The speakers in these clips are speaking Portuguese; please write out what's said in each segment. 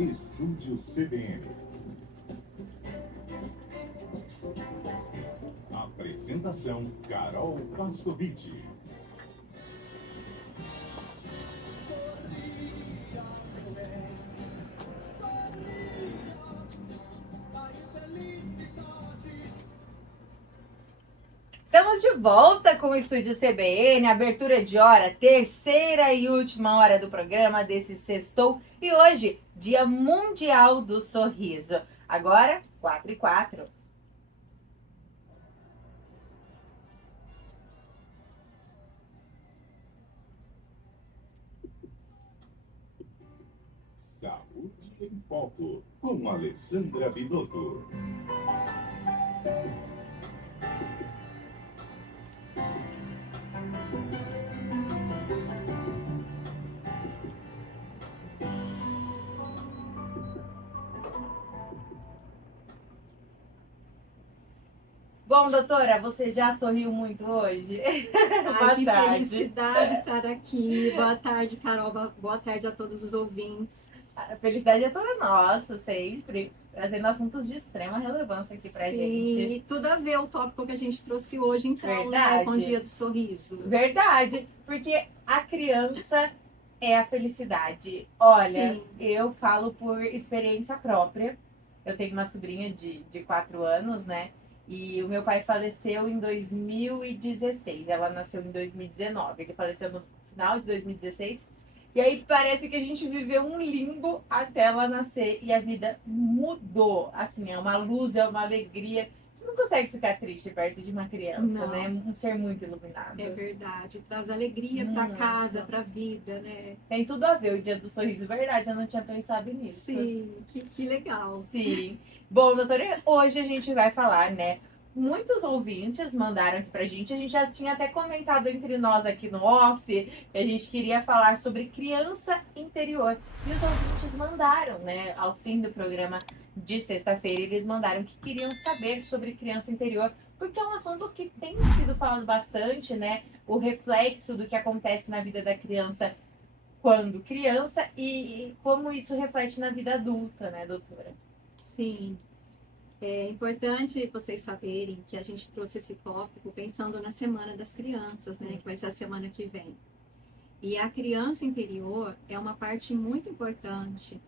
Estúdio CBN. Apresentação: Carol Pascovitch. Estamos de volta com o Estúdio CBN, abertura de hora, terceira e última hora do programa desse sextou. E hoje, Dia Mundial do Sorriso. Agora, 4h04. Saúde em Foco, com Alessandra Binotto. Bom, doutora, você já sorriu muito hoje? Ai, que felicidade estar aqui. Boa tarde, Carol. Boa tarde a todos os ouvintes. A felicidade é toda nossa, sempre. Trazendo assuntos de extrema relevância aqui pra gente. E tudo a ver o tópico que a gente trouxe hoje, então, né, com o Dia do Sorriso. Verdade, porque a criança é a felicidade. Olha, Sim. Eu falo por experiência própria. Eu tenho uma sobrinha de 4 anos, né? E o meu pai faleceu em 2016. Ela nasceu em 2019. Ele faleceu no final de 2016. E aí parece que a gente viveu um limbo até ela nascer. E a vida mudou. Assim, é uma luz, é uma alegria. Você não consegue ficar triste perto de uma criança, Não. né? Um ser muito iluminado. É verdade. Traz alegria para casa, para a vida, né? Tem tudo a ver o Dia do Sorriso. Verdade, eu não tinha pensado nisso. Sim, que legal. Sim. Bom, doutora, hoje a gente vai falar, né? Muitos ouvintes mandaram aqui pra gente. A gente já tinha até comentado entre nós aqui no off que a gente queria falar sobre criança interior. E os ouvintes mandaram, né? Ao fim do programa de sexta-feira, eles mandaram que queriam saber sobre criança interior, porque é um assunto que tem sido falado bastante, né? O reflexo do que acontece na vida da criança quando criança e como isso reflete na vida adulta, né, doutora? Sim. É importante vocês saberem que a gente trouxe esse tópico pensando na Semana das Crianças, né? Que vai ser a semana que vem. E a criança interior é uma parte muito importante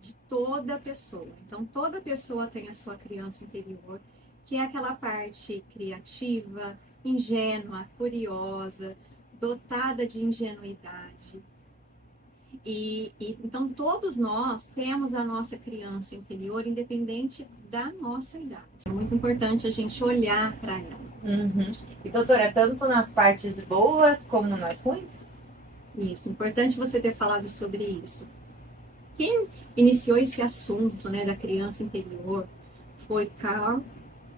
de toda pessoa. Então, toda pessoa tem a sua criança interior, que é aquela parte criativa, ingênua, curiosa, dotada de ingenuidade. Então, todos nós temos a nossa criança interior, independente da nossa idade. É muito importante a gente olhar para ela. Uhum. E, doutora, tanto nas partes boas como nas ruins? Isso, importante você ter falado sobre isso. Quem iniciou esse assunto, né, da criança interior foi Carl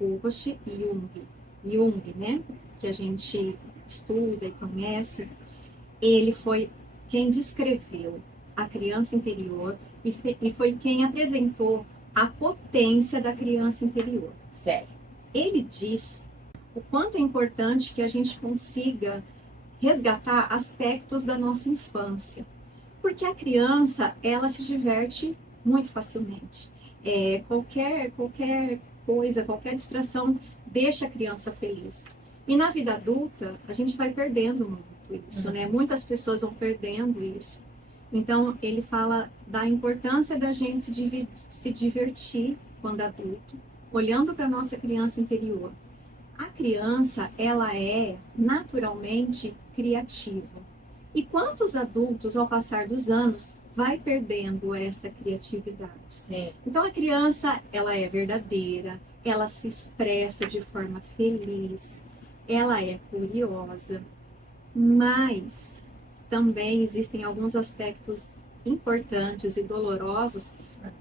Gustav Jung, né, que a gente estuda e conhece. Ele foi quem descreveu a criança interior e foi quem apresentou a potência da criança interior. Certo. Ele diz o quanto é importante que a gente consiga resgatar aspectos da nossa infância. Porque a criança, ela se diverte muito facilmente. Qualquer coisa, qualquer distração deixa a criança feliz. E na vida adulta, a gente vai perdendo muito isso, né? Muitas pessoas vão perdendo isso. Então, ele fala da importância da gente se divertir quando adulto, olhando para a nossa criança interior. A criança, ela é naturalmente criativa. E quantos adultos, ao passar dos anos, vai perdendo essa criatividade? Sim. Então, a criança, ela é verdadeira, ela se expressa de forma feliz, ela é curiosa, mas também existem alguns aspectos importantes e dolorosos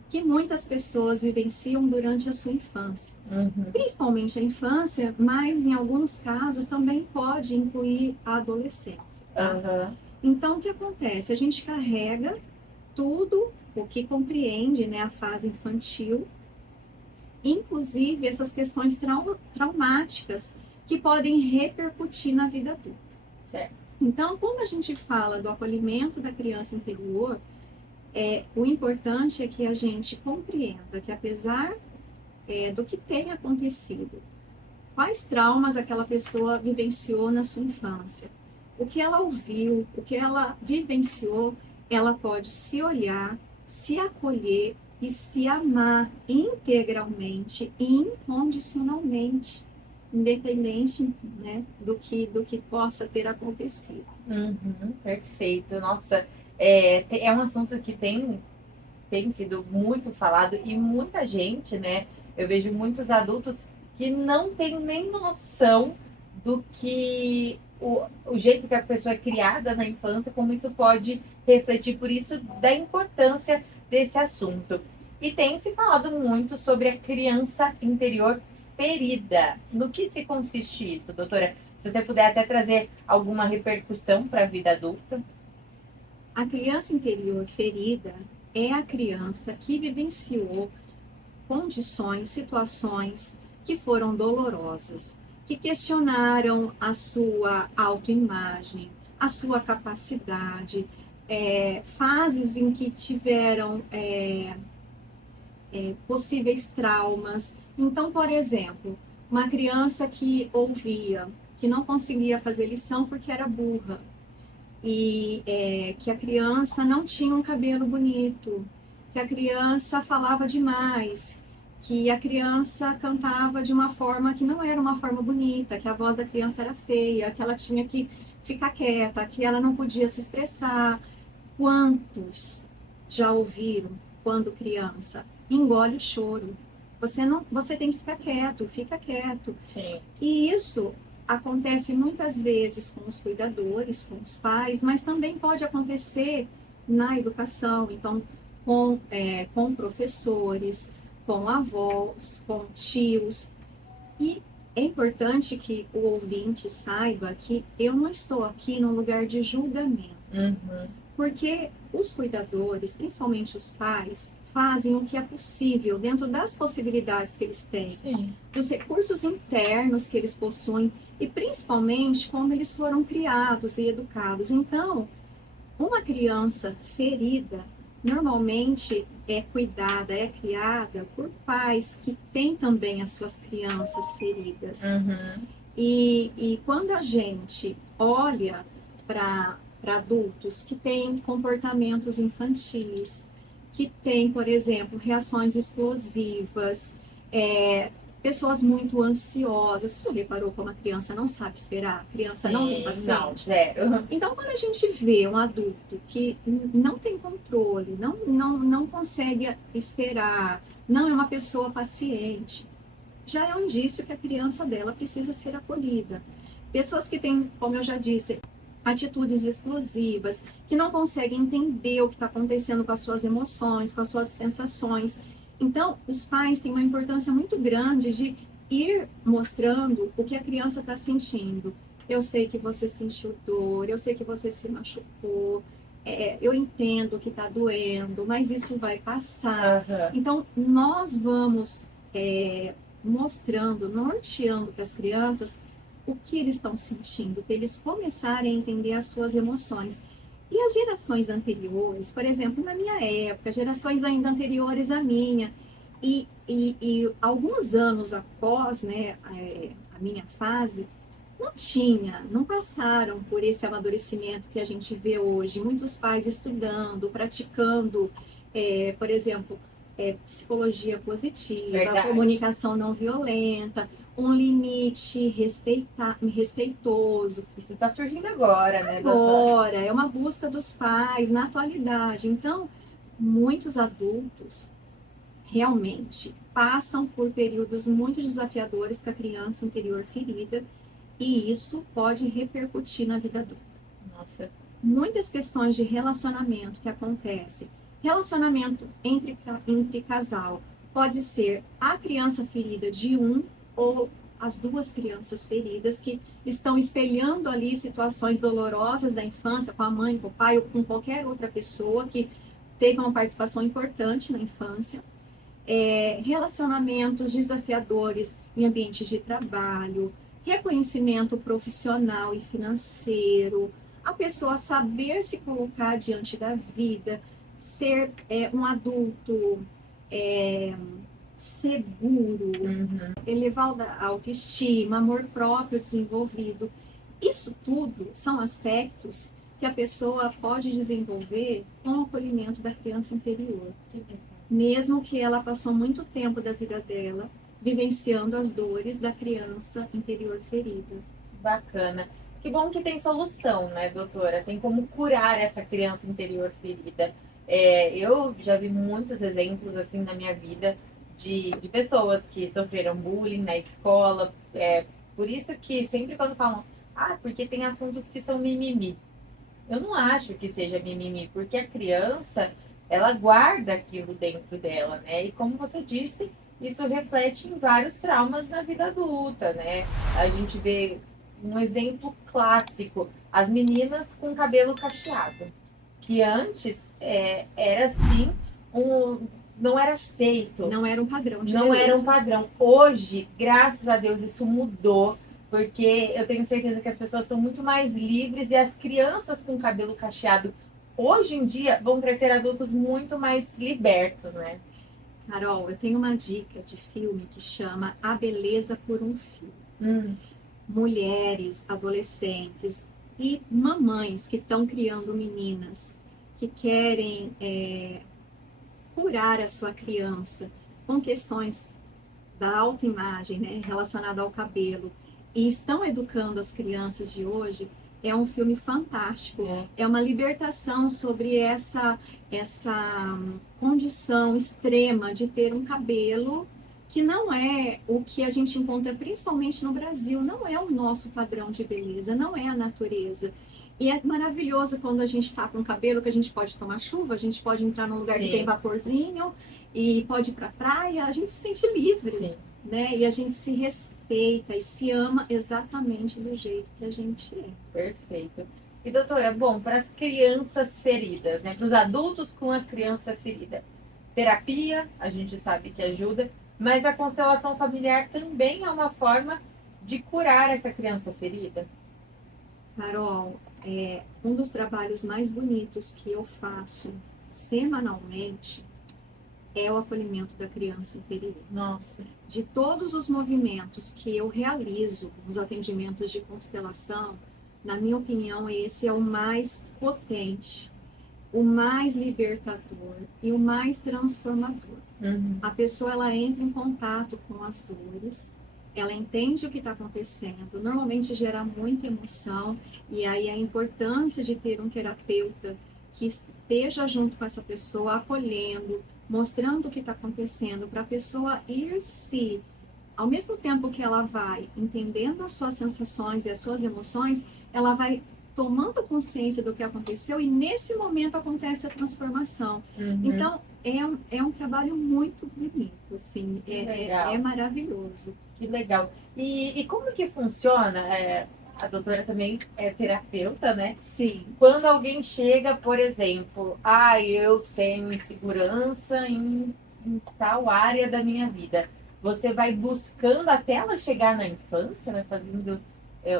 que muitas pessoas vivenciam durante a sua infância. Uhum. Principalmente a infância, mas em alguns casos também pode incluir a adolescência. Tá? Uhum. Então, o que acontece? A gente carrega tudo o que compreende, né, a fase infantil, inclusive essas questões traumáticas que podem repercutir na vida adulta. Certo. Então, quando a gente fala do acolhimento da criança interior, O importante é que a gente compreenda que apesar do que tem acontecido, quais traumas aquela pessoa vivenciou na sua infância, o que ela ouviu, o que ela vivenciou, ela pode se olhar, se acolher e se amar integralmente e incondicionalmente, independente, né, do que possa ter acontecido. Uhum, perfeito. Nossa, é um assunto que tem sido muito falado e muita gente, né? Eu vejo muitos adultos que não têm nem noção do que o jeito que a pessoa é criada na infância, como isso pode refletir, por isso da importância desse assunto. E tem se falado muito sobre a criança interior ferida. No que se consiste isso, doutora? Se você puder até trazer alguma repercussão para a vida adulta. A criança interior ferida é a criança que vivenciou condições, situações que foram dolorosas, que questionaram a sua autoimagem, a sua capacidade, fases em que tiveram possíveis traumas. Então, por exemplo, uma criança que ouvia que não conseguia fazer lição porque era burra, e que a criança não tinha um cabelo bonito, que a criança falava demais, que a criança cantava de uma forma que não era uma forma bonita, que a voz da criança era feia, que ela tinha que ficar quieta, que ela não podia se expressar. Quantos já ouviram, quando criança, engole o choro? Você tem que ficar quieto, fica quieto. Sim. E isso acontece muitas vezes com os cuidadores, com os pais, mas também pode acontecer na educação, então com professores, com avós, com tios. E é importante que o ouvinte saiba que eu não estou aqui no lugar de julgamento, porque os cuidadores, principalmente os pais, fazem o que é possível dentro das possibilidades que eles têm, Sim. dos recursos internos que eles possuem e principalmente como eles foram criados e educados. Então, uma criança ferida normalmente é cuidada, é criada por pais que têm também as suas crianças feridas. E quando a gente olha para adultos que têm comportamentos infantis, que têm, por exemplo, reações explosivas, pessoas muito ansiosas. Você já reparou como a criança não sabe esperar? A criança não tem paciência? Não, zero. Então, quando a gente vê um adulto que não tem controle, não consegue esperar, não é uma pessoa paciente, já é um indício que a criança dela precisa ser acolhida. Pessoas que têm, como eu já disse, atitudes explosivas, que não conseguem entender o que está acontecendo com as suas emoções, com as suas sensações. Então, os pais têm uma importância muito grande de ir mostrando o que a criança está sentindo. Eu sei que você sentiu dor, eu sei que você se machucou, eu entendo que está doendo, mas isso vai passar. Então, nós vamos mostrando, norteando para as crianças o que eles estão sentindo, para eles começarem a entender as suas emoções. E as gerações anteriores, por exemplo, na minha época, gerações ainda anteriores à minha, e alguns anos após, né, a minha fase, não passaram por esse amadurecimento que a gente vê hoje. Muitos pais estudando, praticando, por exemplo, psicologia positiva, Verdade. Comunicação não violenta, um limite respeitoso. Isso está surgindo agora, né, doutora? Agora, é uma busca dos pais na atualidade. Então, muitos adultos realmente passam por períodos muito desafiadores com a criança interior ferida, e isso pode repercutir na vida adulta. Nossa. Muitas questões de relacionamento que acontecem. Relacionamento entre casal pode ser a criança ferida de um ou as duas crianças feridas que estão espelhando ali situações dolorosas da infância com a mãe, com o pai ou com qualquer outra pessoa que teve uma participação importante na infância. Relacionamentos desafiadores em ambientes de trabalho, reconhecimento profissional e financeiro, a pessoa saber se colocar diante da vida, ser um adulto seguro, elevar a autoestima, amor próprio desenvolvido. Isso tudo são aspectos que a pessoa pode desenvolver com o acolhimento da criança interior. Mesmo que ela passou muito tempo da vida dela vivenciando as dores da criança interior ferida. Bacana. Que bom que tem solução, né, doutora? Tem como curar essa criança interior ferida. Eu já vi muitos exemplos, assim, na minha vida de pessoas que sofreram bullying na escola. Por isso que sempre quando falam, porque tem assuntos que são mimimi. Eu não acho que seja mimimi, porque a criança, ela guarda aquilo dentro dela, né? E como você disse, isso reflete em vários traumas na vida adulta, né? A gente vê um exemplo clássico, as meninas com cabelo cacheado, que antes era assim, não era aceito. Não era um padrão de Não beleza. era um padrão. Hoje, graças a Deus, isso mudou, porque eu tenho certeza que as pessoas são muito mais livres e as crianças com cabelo cacheado, hoje em dia, vão crescer adultos muito mais libertos, né? Carol, eu tenho uma dica de filme que chama A Beleza por um Fio. Mulheres, adolescentes e mamães que estão criando meninas que querem curar a sua criança com questões da autoimagem, né, relacionada ao cabelo, e estão educando as crianças de hoje, é um filme fantástico. É uma libertação sobre essa condição extrema de ter um cabelo que não é o que a gente encontra principalmente no Brasil, não é o nosso padrão de beleza, não é a natureza. E é maravilhoso quando a gente está com cabelo que a gente pode tomar chuva, a gente pode entrar num lugar que tem vaporzinho e pode ir para a praia, a gente se sente livre, né? E a gente se respeita e se ama exatamente do jeito que a gente é. Perfeito. E doutora, bom, para as crianças feridas, né? Para os adultos com a criança ferida, terapia, a gente sabe que ajuda, mas a constelação familiar também é uma forma de curar essa criança ferida? Carol, um dos trabalhos mais bonitos que eu faço semanalmente é o acolhimento da criança ferida. Nossa. De todos os movimentos que eu realizo nos atendimentos de constelação, na minha opinião, esse é o mais potente, o mais libertador e o mais transformador. A pessoa, ela entra em contato com as dores, ela entende o que está acontecendo, normalmente gera muita emoção, e aí a importância de ter um terapeuta que esteja junto com essa pessoa, acolhendo, mostrando o que está acontecendo, para a pessoa ir se, ao mesmo tempo que ela vai entendendo as suas sensações e as suas emoções, ela vai tomando consciência do que aconteceu, e nesse momento acontece a transformação. Então, é um trabalho muito bonito, assim, é maravilhoso. Que legal. E como que funciona? A doutora também é terapeuta, né? Sim. Quando alguém chega, por exemplo, eu tenho insegurança em tal área da minha vida. Você vai buscando até ela chegar na infância, vai fazendo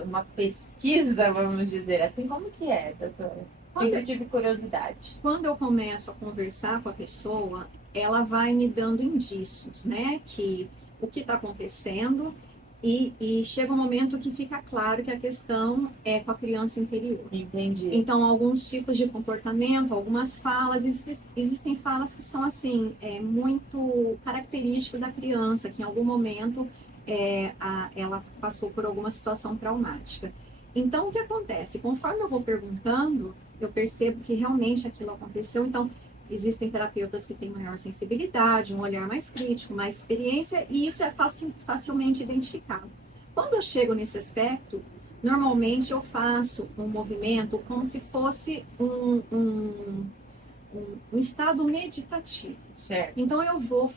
uma pesquisa, vamos dizer assim. Como que é, doutora? Sempre tive curiosidade. Quando eu começo a conversar com a pessoa, ela vai me dando indícios, né? Que o que está acontecendo, e chega um momento que fica claro que a questão é com a criança interior. Entendi. Então, alguns tipos de comportamento, algumas falas, existem falas que são assim, muito características da criança, que em algum momento ela passou por alguma situação traumática. Então, o que acontece? Conforme eu vou perguntando, eu percebo que realmente aquilo aconteceu. Então, existem terapeutas que têm maior sensibilidade, um olhar mais crítico, mais experiência, e isso é facilmente identificado. Quando eu chego nesse aspecto, normalmente eu faço um movimento como se fosse um estado meditativo. Certo. Então, eu vou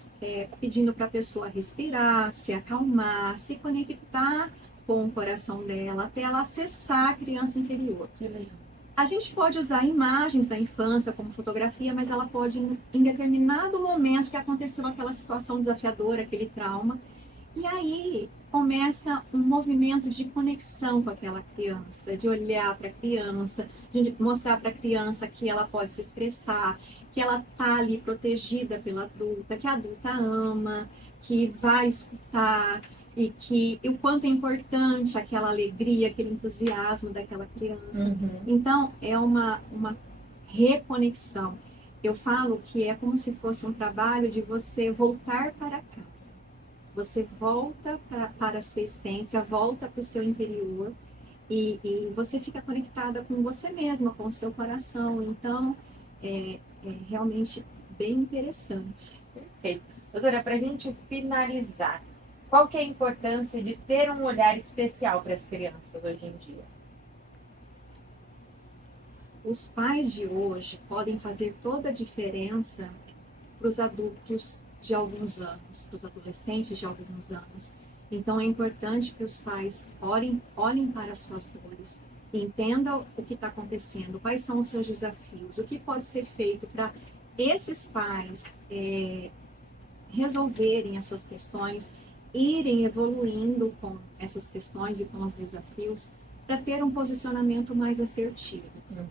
pedindo para a pessoa respirar, se acalmar, se conectar com o coração dela, até ela acessar a criança interior. Que legal. A gente pode usar imagens da infância como fotografia, mas ela pode, em determinado momento que aconteceu aquela situação desafiadora, aquele trauma, e aí começa um movimento de conexão com aquela criança, de olhar para a criança, de mostrar para a criança que ela pode se expressar. que ela tá ali protegida pela adulta, que a adulta ama, que vai escutar e o quanto é importante aquela alegria, aquele entusiasmo daquela criança. Uhum. Então, é uma reconexão. Eu falo que é como se fosse um trabalho de você voltar para casa. Você volta para a sua essência, volta para o seu interior e você fica conectada com você mesma, com o seu coração. Então, é realmente bem interessante. Perfeito. Doutora, para a gente finalizar, qual que é a importância de ter um olhar especial para as crianças hoje em dia? Os pais de hoje podem fazer toda a diferença para os adultos de alguns anos, para os adolescentes de alguns anos. Então é importante que os pais olhem para as suas dores, entendam o que está acontecendo, quais são os seus desafios, o que pode ser feito para esses pais resolverem as suas questões, irem evoluindo com essas questões e com os desafios, para ter um posicionamento mais assertivo,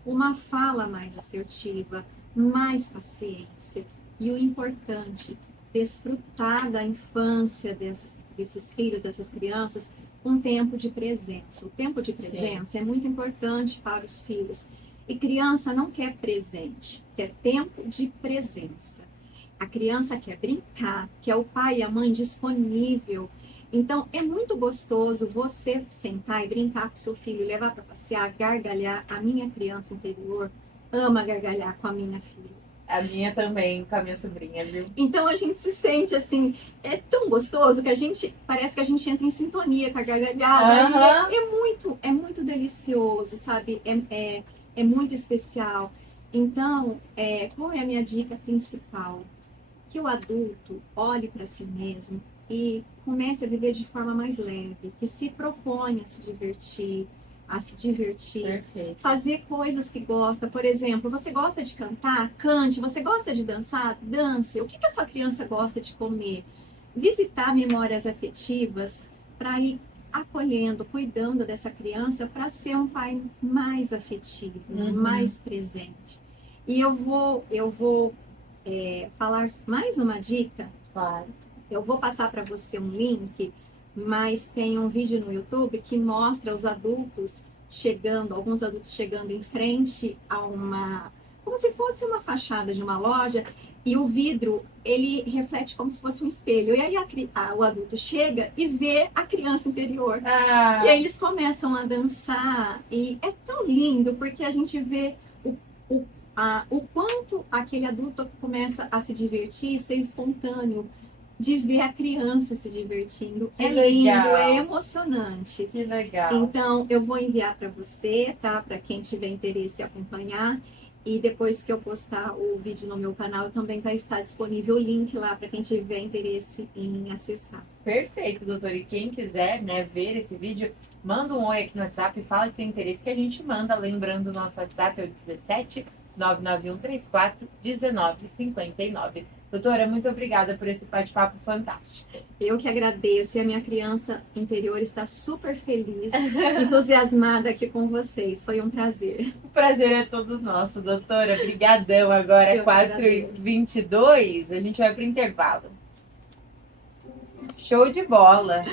uma fala mais assertiva, mais paciência. E o importante, desfrutar da infância desses filhos, dessas crianças, um tempo de presença. O tempo de presença é muito importante para os filhos. E criança não quer presente, quer tempo de presença. A criança quer brincar, quer o pai e a mãe disponível. Então, é muito gostoso você sentar e brincar com seu filho, levar para passear, gargalhar. A minha criança interior ama gargalhar com a minha filha. A minha também, com a minha sobrinha, viu? Então, a gente se sente assim, é tão gostoso que parece que a gente entra em sintonia com a gargalhada. Uhum. É muito delicioso, sabe? É muito especial. Então, qual é a minha dica principal? Que o adulto olhe para si mesmo e comece a viver de forma mais leve, que se proponha a se divertir, Perfeito. fazer coisas que gosta. Por exemplo, você gosta de cantar? Cante. Você gosta de dançar? Dance. O que a sua criança gosta de comer? Visitar memórias afetivas para ir acolhendo, cuidando dessa criança para ser um pai mais afetivo, mais presente. E eu vou falar mais uma dica. Claro. Eu vou passar para você um link, mas tem um vídeo no YouTube que mostra os adultos alguns adultos chegando em frente a como se fosse uma fachada de uma loja, e o vidro, ele reflete como se fosse um espelho. E aí o adulto chega e vê a criança interior. E aí eles começam a dançar, e é tão lindo, porque a gente vê o quanto aquele adulto começa a se divertir, ser espontâneo, de ver a criança se divertindo. Que lindo, legal. é emocionante. Que legal. Então, eu vou enviar para você, tá? Para quem tiver interesse em acompanhar. E depois que eu postar o vídeo no meu canal, também vai estar disponível o link lá para quem tiver interesse em acessar. Perfeito, doutora. E quem quiser, né, ver esse vídeo, manda um oi aqui no WhatsApp e fala que tem interesse, que a gente manda. Lembrando, o nosso WhatsApp é o 17 991 34 1959. Doutora, muito obrigada por esse bate-papo fantástico. Eu que agradeço, e a minha criança interior está super feliz, entusiasmada aqui com vocês. Foi um prazer. O prazer é todo nosso, doutora. Obrigadão. Agora é 4h22, a gente vai para o intervalo. Show de bola!